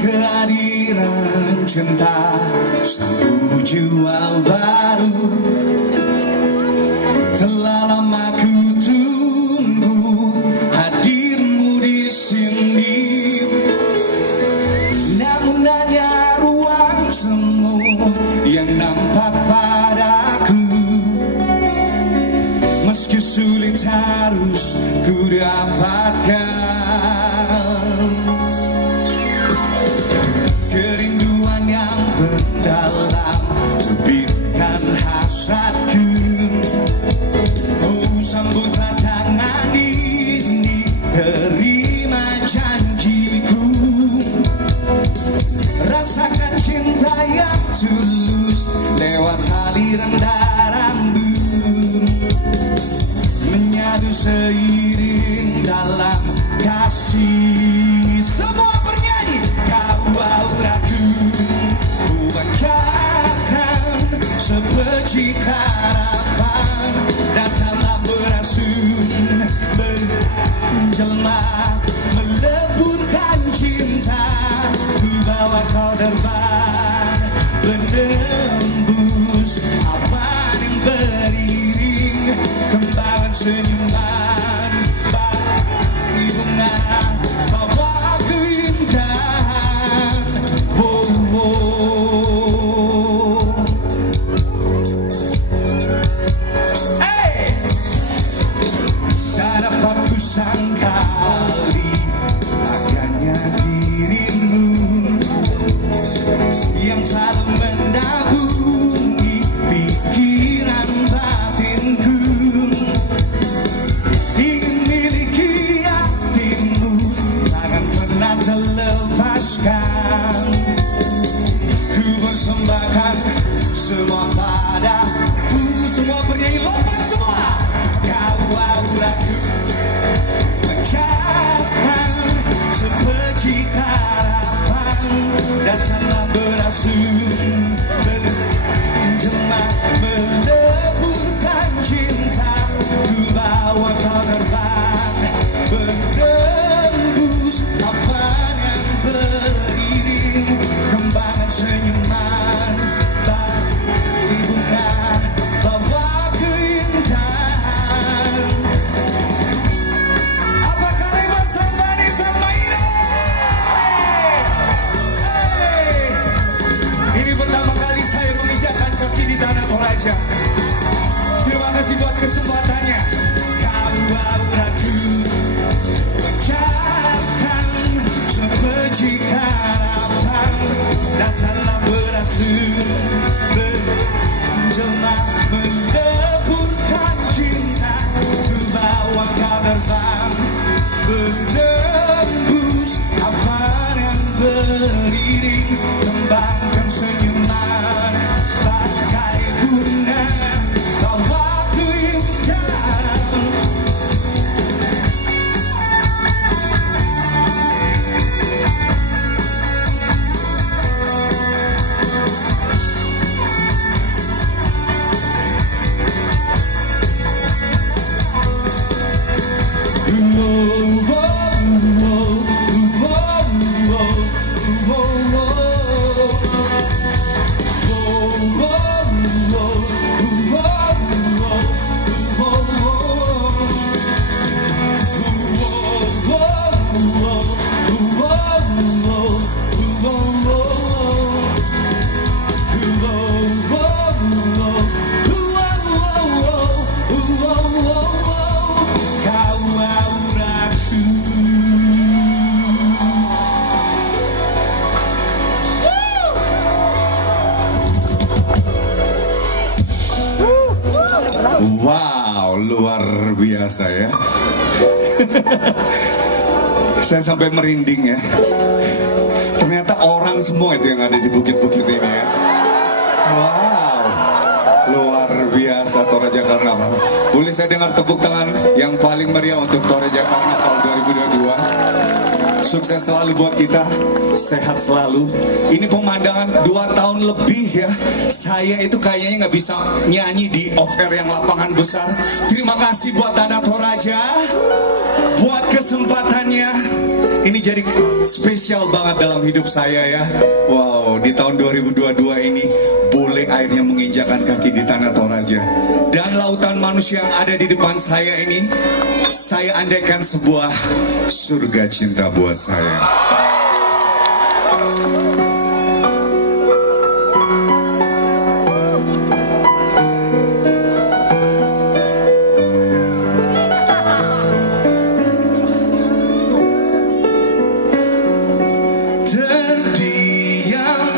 kehadiran cinta sang jual baru. Telah lama ku tunggu hadirmu di sini, namun hanya ruang semu yang nampak padaku. Meski sulit harus ku dapatkan kerinduan yang mendalam, terbitkan hasratku. Oh, sambutlah tangan ini, terima janjiku. Rasakan cinta yang tulus lewat aliran darahmu, menyatu seiring dalam kasih. Semua bernyanyi, kau auraku, ku banggakan seperti harapan, datanglah berasun menjelma, meleburkan cinta, ku bawa kau terbang, menembus awan yang beriring, kembangan senyuman bagi bunga, bawa keindahan. Oh, oh. Hey! Tak dapat ku sangkali agaknya dirimu yang selalu mendabungi pikiran batinku. Ingin miliki hatimu, takkan pernah terlepaskan. Ku persembahkan semua padamu. Semua bernyanyi, lompat semua. Kau auraku, mencapai seperti harapan, datanglah berasun menjelma, meleburkan cinta, ku bawa kau terbang, menembus awan yang beriring, kembangan senyuman bagi bunga, bawa keindahan. Apakah hebat Sambani sama ini? Hey! Ini pertama kali saya menginjakkan kaki di tanah Toraja. Terima kasih buat kesempatannya. Kau auraku, mencapai seperti harapan, datanglah berasun menjelma, meleburkan cinta, ku bawa kau terbang, menembus awan yang beriring, kembangkan senyuman bagai bunga, bawa keindahan. Wow, luar biasa ya. Saya sampai merinding ya. Ternyata orang semua itu yang ada di bukit-bukit ini ya. Wow, luar biasa Toraja Karnaval. Boleh saya dengar tepuk tangan yang paling meriah untuk Toraja Karnaval 2022? Sukses selalu buat kita, sehat selalu. Ini pemandangan 2 tahun lebih ya. Saya itu kayaknya nggak bisa nyanyi di off air yang lapangan besar. Terima kasih buat Tanah Toraja, buat kesempatannya. Ini jadi spesial banget dalam hidup saya ya. Wow, di tahun 2022 ini boleh akhirnya menginjakan kaki di Tanah Toraja. Dan lautan manusia yang ada di depan saya ini, saya andaikan sebuah surga cinta buat saya. Terdiam,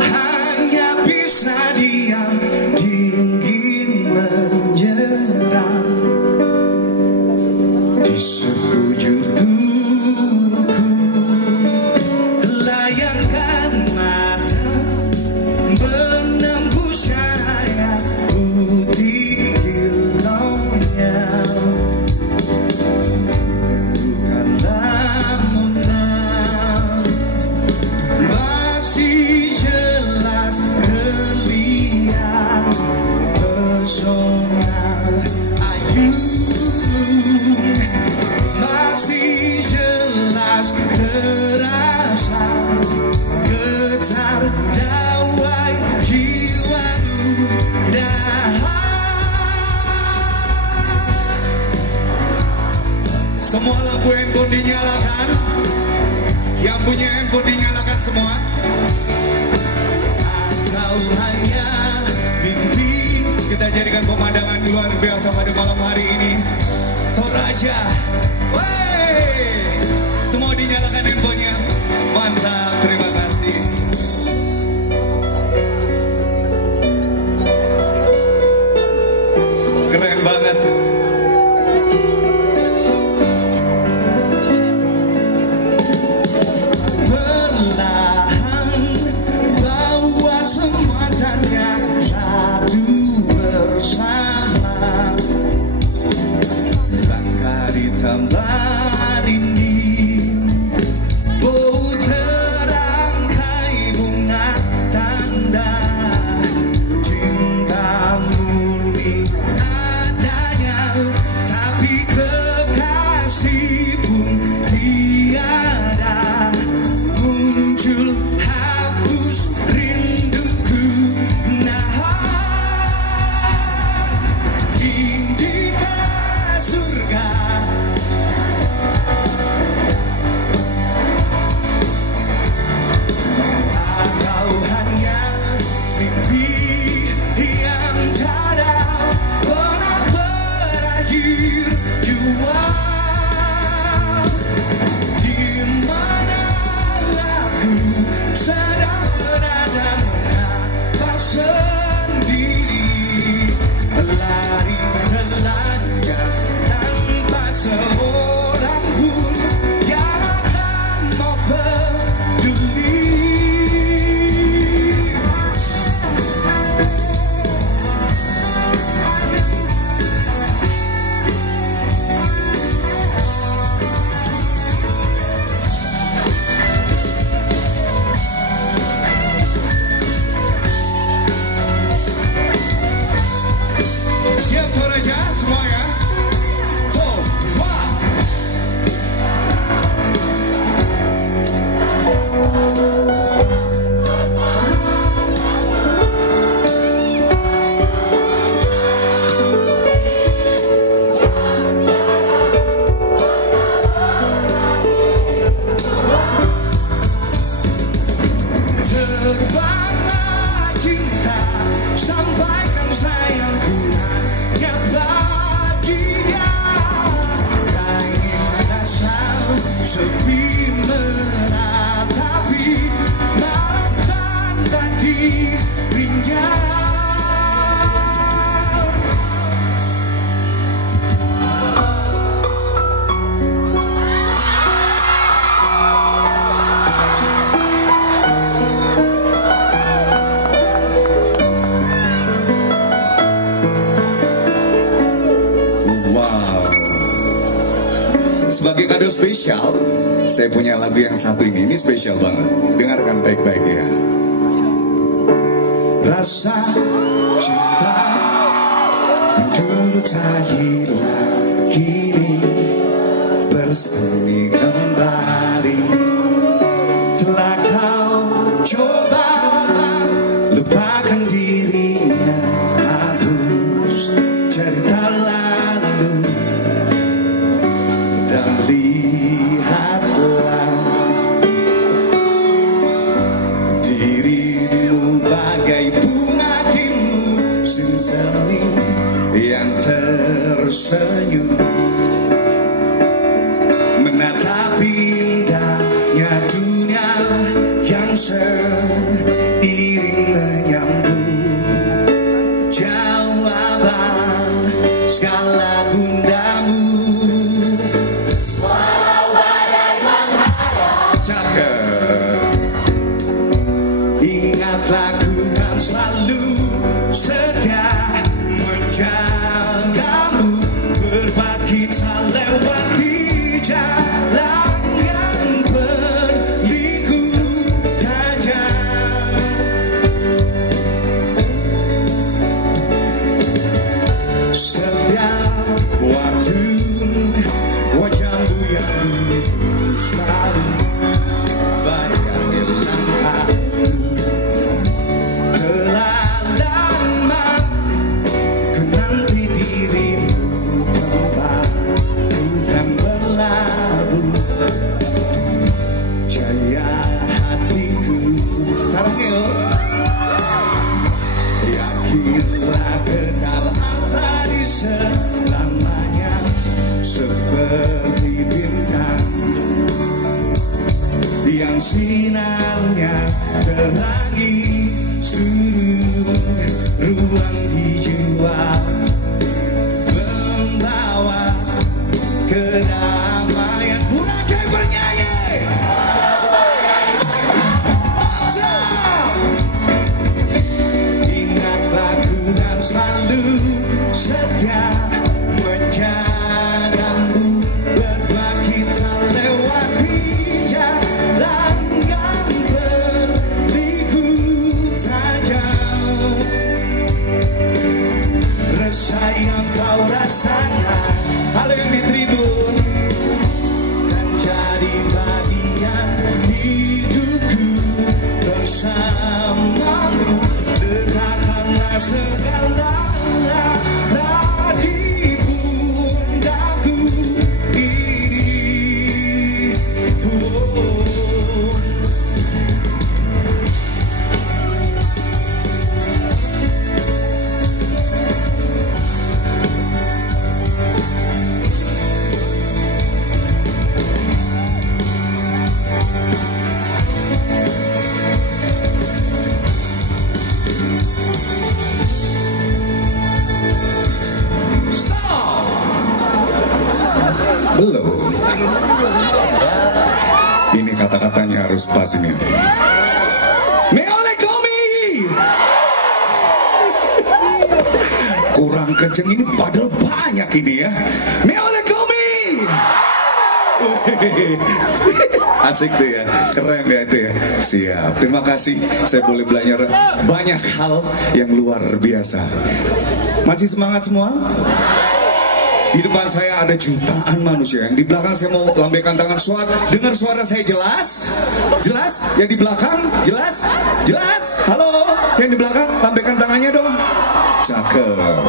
hanya bisa diam, dingin menyerang di sekujur tubuhku. Layangkan mata menembus cahaya putih kilaunya. Menerukan lamunan masih jelas terlihat pesona ayu. Masih jelas terasa getar dawai jiwaku. Semua lampu handphone dinyalakan. Yang punya handphone dinyalakan semua. Atau hanya mimpi. Kita jadikan pemandangan luar biasa pada malam hari ini. Toraja, wey! Semua dinyalakan handphonenya. Mantap, terima kasih. Keren banget. Perlahan bawa semua tanya satu bersama. Langkah di taman ini, bau terangkai bunga tanda cinta murni adanya. Tapi kekasih pun tiada muncul, hapus rinduku. Nah, indikasi surga. Atau hanya mimpi yang tiada pernah berakhir jua. Di mana aku sedang berada mengapa sendiri, lari telanjang tanpa seorang pun yang akan mau peduli. Siap Toraja semuanya? Terbanglah cinta, sampaikan sayangku hanya bagi dia. Tak ingin rasa sepi meratapi malam tanpa dirinya. Wow. Sebagai kado spesial, Saya punya lagu yang satu ini spesial banget. Dengarkan baik-baik ya. Rasa cinta yang dulu tak hilang kini bersemi kembali. Telah kau coba lupakan dirinya, hapus cerita lalu dan lihatlah dirimu bagai bunga di musim semi yang tersenyum menatap indahnya dunia yang seiring menyambut jawaban segala gundamu. Walau badai menghadang, Cakep. Ingatlah ku kan selalu setia menjagamu, berbagi tak lewati jalan yang berliku tajam. Setiap waktu wajahmu yang lurus selalu bayangi langkahku. Telah lama ku nanti dirimu tempat bukan berlabuh jaya hatiku. Sarangnya yuk. Yakinlah kekal abadi selamanya seperti bintang yang sinarnya terangi seluruh ruang di jiwa, membawa kedamaian. Bulan bernyanyi. Ingatlah ku kan selalu setia menjagamu, berbagi tak lewati jalan yang berliku tajam. Rasa yang kau rasakan, halo yang di tribun, kan jadi bagian hidupku bersamamu. Letakkanlah segala di pundaku ini. Oh. Belum. Ini kata-katanya harus pas ini. Meolekomi. Kurang kenceng ini padahal banyak ini ya. Meolekomi. Asik tuh ya, keren ya itu ya. Siap, terima kasih. Saya boleh belajar banyak hal yang luar biasa. Masih semangat semua? Di depan saya ada jutaan manusia. Yang di belakang saya mau lambaikan tangan. Dengar suara saya jelas? Jelas? Yang di belakang? Jelas? Jelas? Halo? Yang di belakang lambaikan tangannya dong. Cakep.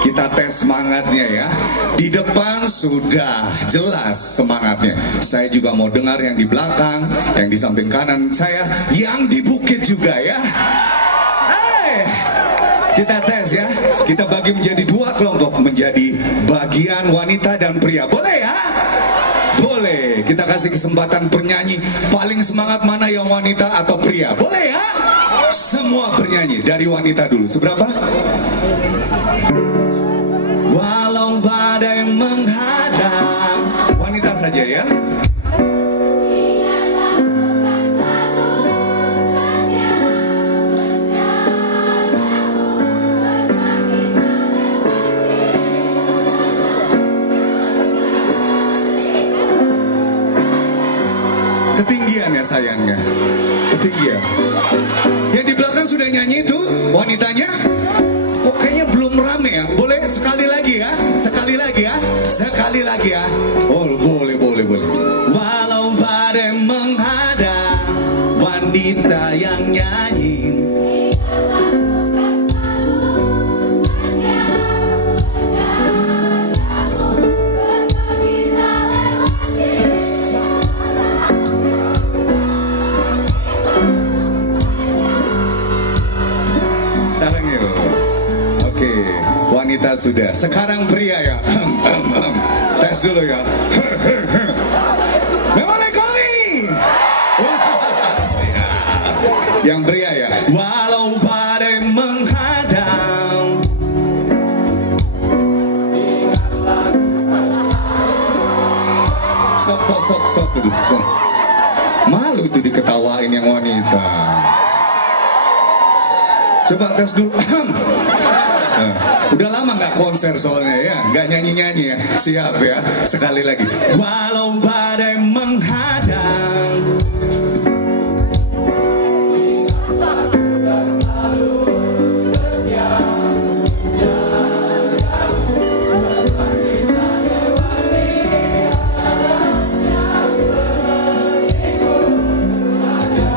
Kita tes semangatnya ya. Di depan sudah jelas semangatnya. Saya juga mau dengar yang di belakang, yang di samping kanan saya, yang di bukit juga ya. Kita tes ya. Kita bagi menjadi dua kelompok, menjadi bagian wanita dan pria. Boleh ya? Boleh. Kita kasih kesempatan bernyanyi. Paling semangat mana, yang wanita atau pria? Boleh ya? Semua bernyanyi. Dari wanita dulu. Seberapa? Walau badai menghadang. Wanita saja ya. Ketinggian ya sayangnya. Ketinggian. Yang di belakang sudah nyanyi itu wanitanya. Kok kayaknya belum rame ya? Boleh sekali lagi ya? Sekali lagi ya? Sekali lagi ya? Oh boleh. Walau badai menghadang, wanita yang nyanyi. Sekarang yuk. Oke, wanita sudah. Sekarang pria ya. Tes dulu ya. Yang pria ya. Walau badai menghadang. Stop dulu. Malu itu diketawain yang wanita. Coba tes dulu. Udah lama nggak konser soalnya ya, nggak nyanyi ya. Siap ya. Sekali lagi. Walau badai menghadang.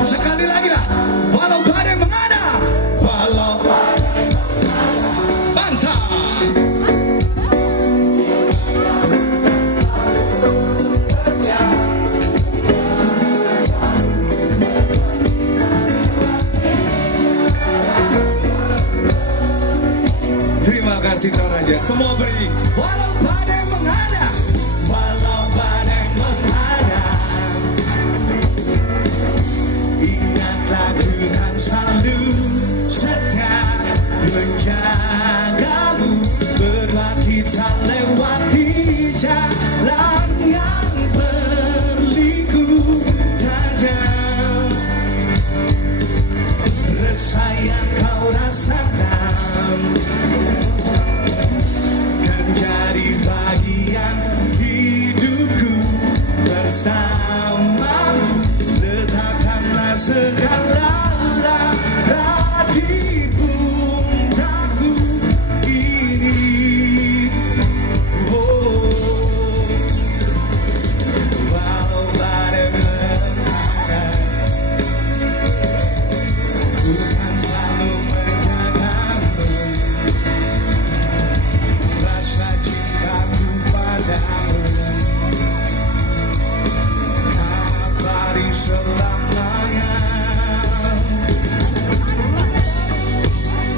Sekali lagi lah. Walau badai menghadang. Walau bangsa. Terima kasih Toraja. Semua beri. Walau badai menghadang. Walau badai menghadang. Ingatlah Tuhan selalu setia menjagamu. Berdua kita lewati jalan yang berliku tajam. Resah yang kau rasakan kan jadi bagian hidupku bersamamu. Letakkanlah segala lara di pundakku ini. Oh, walau badai menghadang, Tuhan selalu menjagamu. Rasa cintaku padamu abadi selamanya.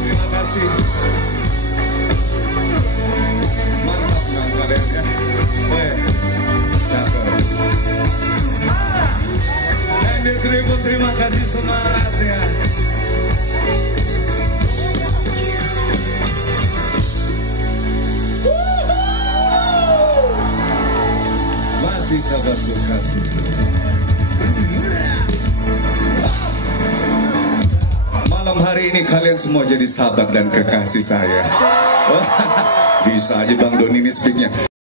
Terima kasih. Mantap dong kalian kan. Cakep. Andy Tribun, terima kasih semangat ya. Masih sahabat kasih. Malam hari ini kalian semua jadi sahabat dan kekasih saya. Bisa aja Bang Doni ini speaknya.